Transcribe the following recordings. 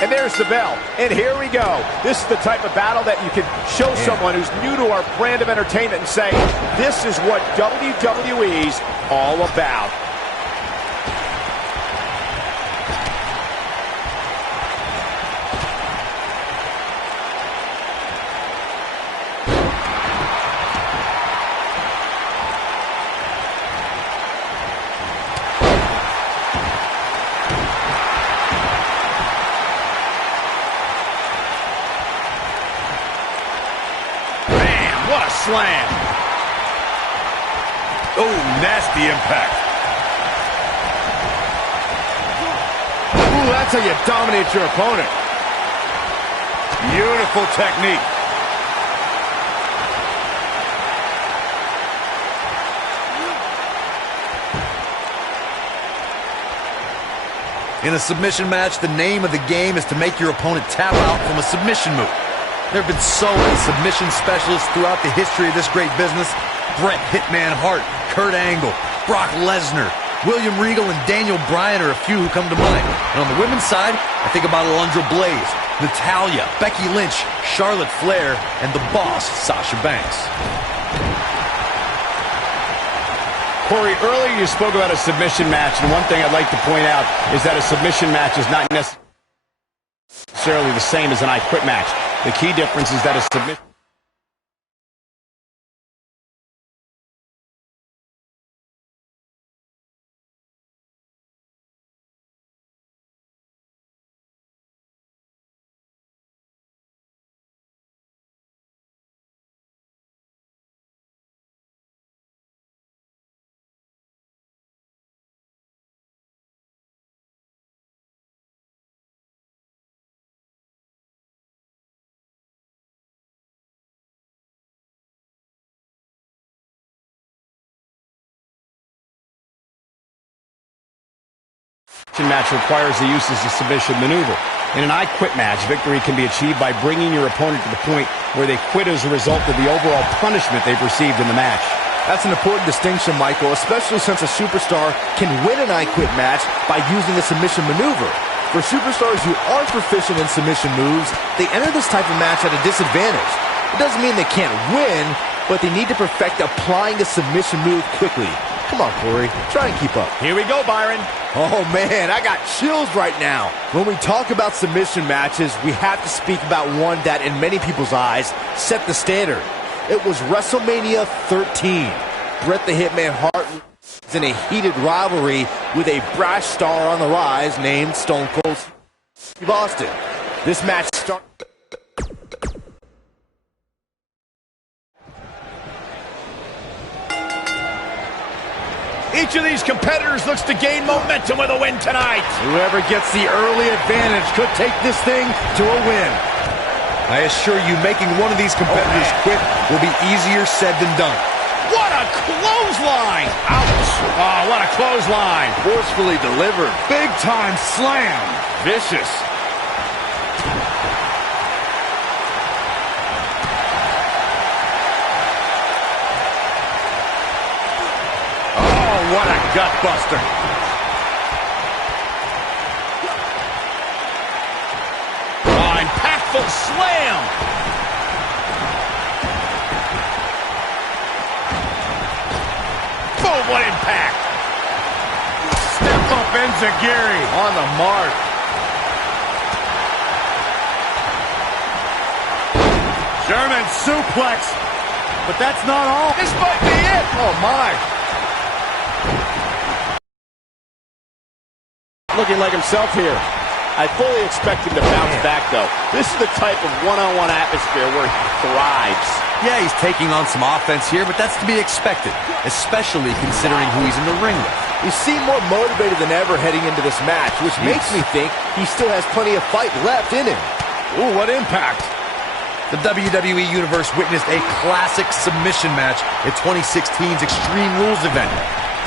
And there's the bell. And here we go. This is the type of battle that you can show someone who's new to our brand of entertainment and say, this is what WWE's all about. What a slam. Oh, nasty impact. Ooh, that's how you dominate your opponent. Beautiful technique. In a submission match, the name of the game is to make your opponent tap out from a submission move. There have been so many submission specialists throughout the history of this great business. Bret Hitman Hart, Kurt Angle, Brock Lesnar, William Regal, and Daniel Bryan are a few who come to mind. And on the women's side, I think about Alundra Blaze, Natalya, Becky Lynch, Charlotte Flair, and the boss, Sasha Banks. Corey, earlier you spoke about a submission match, and one thing I'd like to point out is that a submission match is not necessarily the same as an I Quit match. The key difference is that a submission match requires the use of a submission maneuver. In an I Quit match, victory can be achieved by bringing your opponent to the point where they quit as a result of the overall punishment they've received in the match. That's an important distinction, Michael, especially since a superstar can win an I Quit match by using a submission maneuver. For superstars who aren't proficient in submission moves, they enter this type of match at a disadvantage. It doesn't mean they can't win, but they need to perfect applying a submission move quickly. Come on, Corey. Try and keep up. Here we go, Byron. Oh, man, I got chills right now. When we talk about submission matches, we have to speak about one that, in many people's eyes, set the standard. It was WrestleMania 13. Bret the Hitman Hart was in a heated rivalry with a brash star on the rise named Stone Cold Steve Austin. This match started... Each of these competitors looks to gain momentum with a win tonight. Whoever gets the early advantage could take this thing to a win. I assure you, making one of these competitors quit will be easier said than done. What a clothesline! Ouch! Oh, what a clothesline! Forcefully delivered. Big time slam. Vicious. What a gutbuster. Oh, impactful slam. Boom, what impact. Step up Enziguri on the mark. German suplex. But that's not all. This might be it. Oh, my. Looking like himself here. I fully expect him to bounce back, though. This is the type of one-on-one atmosphere where he thrives. Yeah, he's taking on some offense here, but that's to be expected, especially considering who he's in the ring with. He seemed more motivated than ever heading into this match, which makes me think he still has plenty of fight left in him. Ooh, what impact. The WWE Universe witnessed a classic submission match at 2016's Extreme Rules event.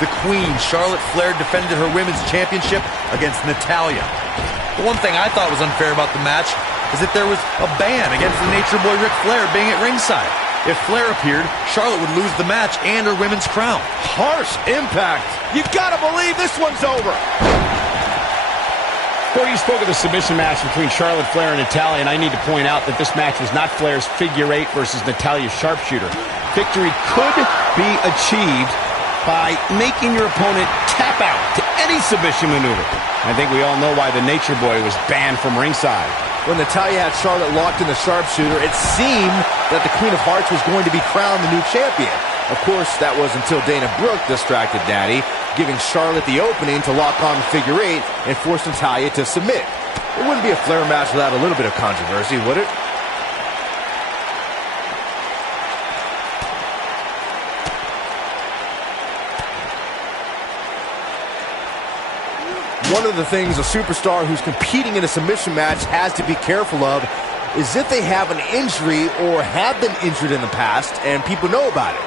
The Queen, Charlotte Flair, defended her women's championship against Natalya. The one thing I thought was unfair about the match is that there was a ban against the Nature Boy Ric Flair being at ringside. If Flair appeared, Charlotte would lose the match and her women's crown. Harsh impact. You gotta believe this one's over. Corey, you spoke of the submission match between Charlotte Flair and Natalya, and I need to point out that this match was not Flair's figure eight versus Natalya's sharpshooter. Victory could be achieved by making your opponent tap out to any submission maneuver. I think we all know why the Nature Boy was banned from ringside. When Natalya had Charlotte locked in the sharpshooter, it seemed that the Queen of Hearts was going to be crowned the new champion. Of course, that was until Dana Brooke distracted Natty, giving Charlotte the opening to lock on the figure eight and force Natalya to submit. It wouldn't be a Flair match without a little bit of controversy, would it? One of the things a superstar who's competing in a submission match has to be careful of is if they have an injury or have been injured in the past and people know about it.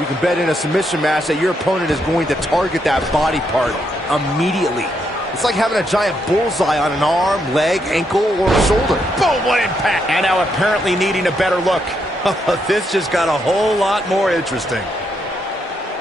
You can bet in a submission match that your opponent is going to target that body part immediately. It's like having a giant bullseye on an arm, leg, ankle, or shoulder. Boom, what impact! And now apparently needing a better look. This just got a whole lot more interesting.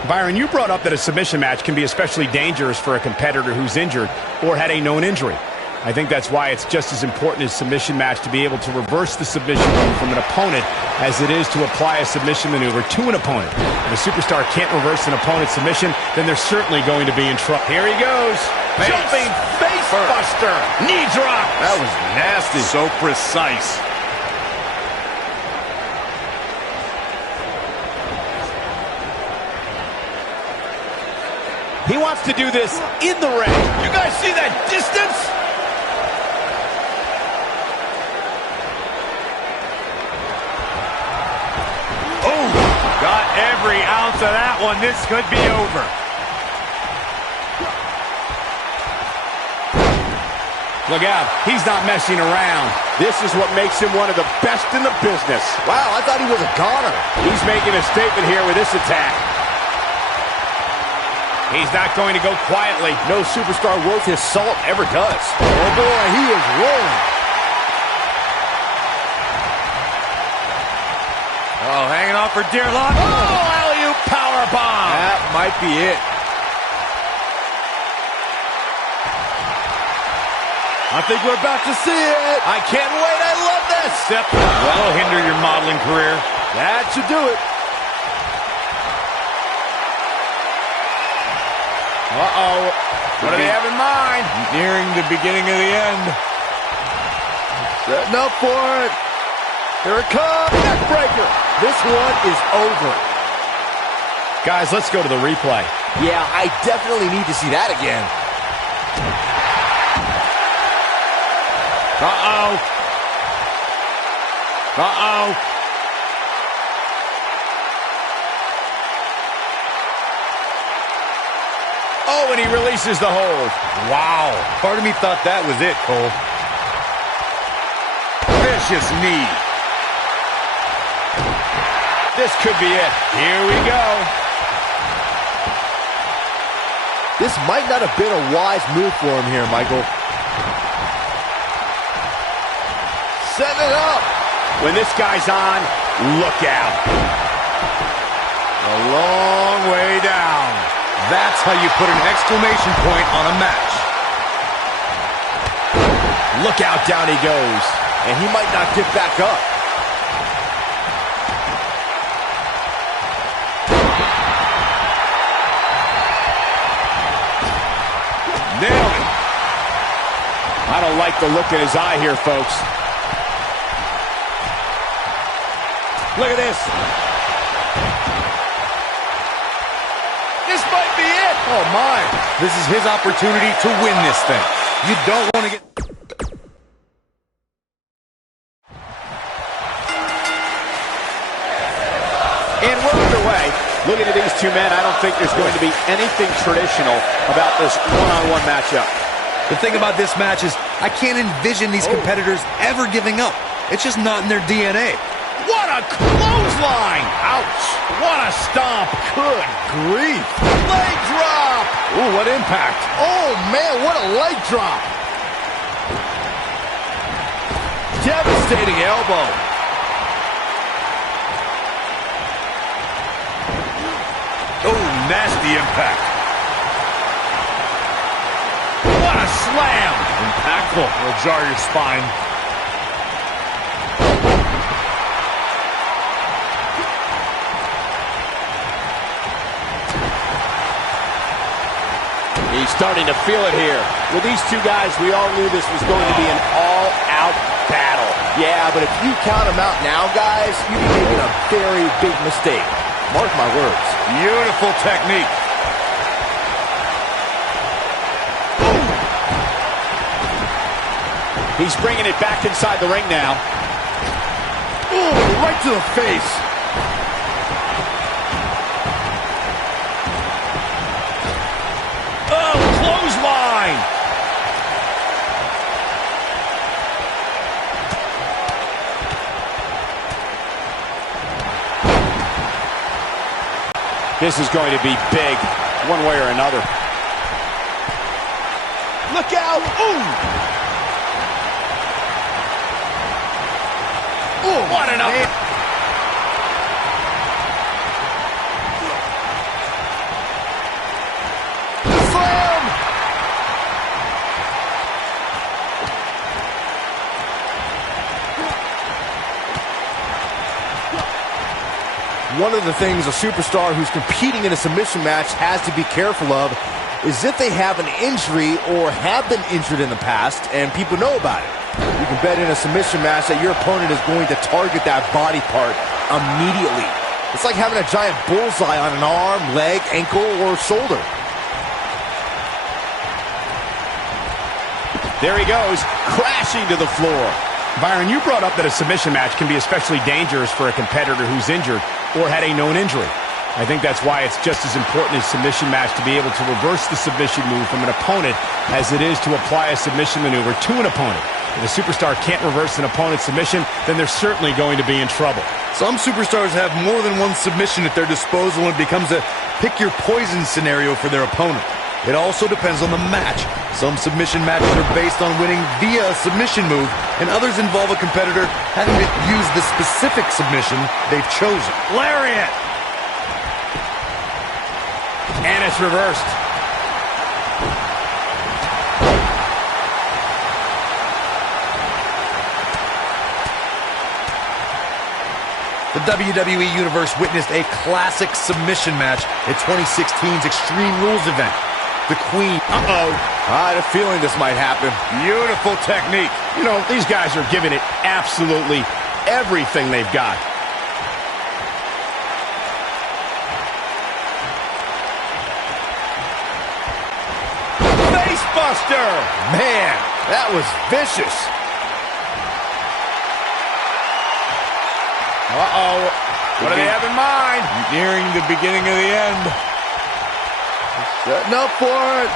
Byron, you brought up that a submission match can be especially dangerous for a competitor who's injured or had a known injury. I think that's why it's just as important as submission match to be able to reverse the submission move from an opponent as it is to apply a submission maneuver to an opponent. If a superstar can't reverse an opponent's submission, then they're certainly going to be in trouble. Here he goes. Jumping face buster. Knee drop. That was nasty. So precise. He wants to do this in the ring. You guys see that distance? Oh, got every ounce of that one. This could be over. Look out. He's not messing around. This is what makes him one of the best in the business. Wow, I thought he was a goner. He's making a statement here with this attack. He's not going to go quietly. No superstar worth his salt ever does. Oh boy, he is rolling. Oh, hanging on for dear life. Oh, alley-oop powerbomb. That might be it. I think we're about to see it. I can't wait. I love this. That'll hinder your modeling career. That should do it. Uh-oh. What do they have in mind? Nearing the beginning of the end. Setting up for it. Here it comes. Neckbreaker. This one is over. Guys, let's go to the replay. Yeah, I definitely need to see that again. Uh-oh. Uh-oh. Oh, and he releases the hold. Wow. Part of me thought that was it, Cole. Vicious knee. This could be it. Here we go. This might not have been a wise move for him here, Michael. Set it up. When this guy's on, look out. A long way down. That's how you put an exclamation point on a match. Look out, down he goes. And he might not get back up. Nailed it. I don't like the look in his eye here, folks. Look at this. This might be it. Oh, my. This is his opportunity to win this thing. You don't want to get... And we're underway. Looking at these two men, I don't think there's going to be anything traditional about this one-on-one matchup. The thing about this match is I can't envision these competitors ever giving up. It's just not in their DNA. What a clothesline! Ouch! What a stomp! Good grief. Leg drop! Ooh, what impact. Oh, man, what a leg drop. Devastating elbow. Oh, nasty impact. What a slam! Impact painful. It'll jar your spine. He's starting to feel it here. With these two guys, we all knew this was going to be an all-out battle. Yeah, but if you count them out now, guys, you'd be making a very big mistake. Mark my words. Beautiful technique. He's bringing it back inside the ring now. Ooh, right to the face. Oh, clothesline. This is going to be big, one way or another. Look out! Ooh! Ooh, what an up! Slam! One of the things a superstar who's competing in a submission match has to be careful of is if they have an injury or have been injured in the past and people know about it. You can bet in a submission match that your opponent is going to target that body part immediately. It's like having a giant bullseye on an arm, leg, ankle, or shoulder. There he goes, crashing to the floor. Byron, you brought up that a submission match can be especially dangerous for a competitor who's injured or had a known injury. I think that's why it's just as important in a submission match to be able to reverse the submission move from an opponent as it is to apply a submission maneuver to an opponent. If a superstar can't reverse an opponent's submission, then they're certainly going to be in trouble. Some superstars have more than one submission at their disposal and it becomes a pick-your-poison scenario for their opponent. It also depends on the match. Some submission matches are based on winning via a submission move, and others involve a competitor having to use the specific submission they've chosen. Lariat! And it's reversed. The WWE Universe witnessed a classic submission match at 2016's Extreme Rules event. The Queen. I had a feeling this might happen. Beautiful technique. You know, these guys are giving it absolutely everything they've got. Face buster! Man, that was vicious. Uh-oh. What do they have in mind? Nearing the beginning of the end. Setting up for it.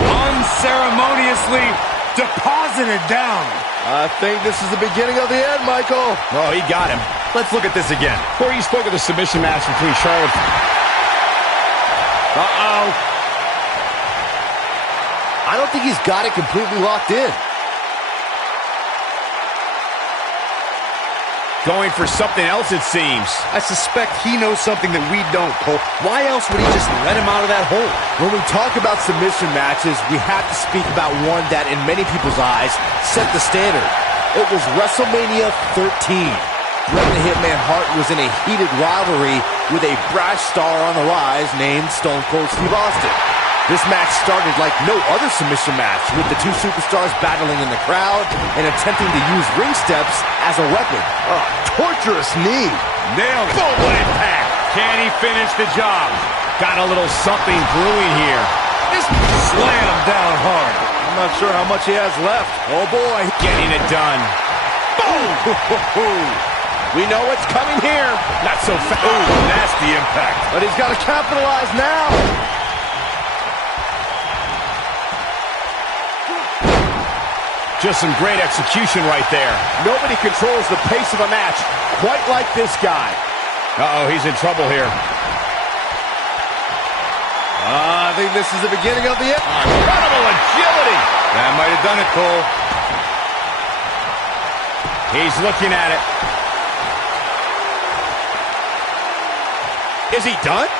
Unceremoniously deposited down. I think this is the beginning of the end, Michael. Oh, he got him. Let's look at this again. Corey, you spoke of the submission match between Charlotte. Uh-oh. I don't think he's got it completely locked in. Going for something else, it seems. I suspect he knows something that we don't, Cole. Why else would he just let him out of that hole? When we talk about submission matches, we have to speak about one that, in many people's eyes, set the standard. It was WrestleMania 13. Bret the Hitman Hart was in a heated rivalry with a brash star on the rise named Stone Cold Steve Austin. This match started like no other submission match, with the two superstars battling in the crowd and attempting to use ring steps as a weapon. Torturous knee. Nailed it. Full impact. Can he finish the job? Got a little something brewing here. Just slam down hard. I'm not sure how much he has left. Oh, boy. Getting it done. Boom! We know what's coming here. Not so fast. Ooh, nasty impact. But he's got to capitalize now. Just some great execution right there. Nobody controls the pace of a match quite like this guy. Uh-oh, he's in trouble here. I think this is the beginning of the end. Incredible agility. That might have done it, Cole. He's looking at it. Is he done?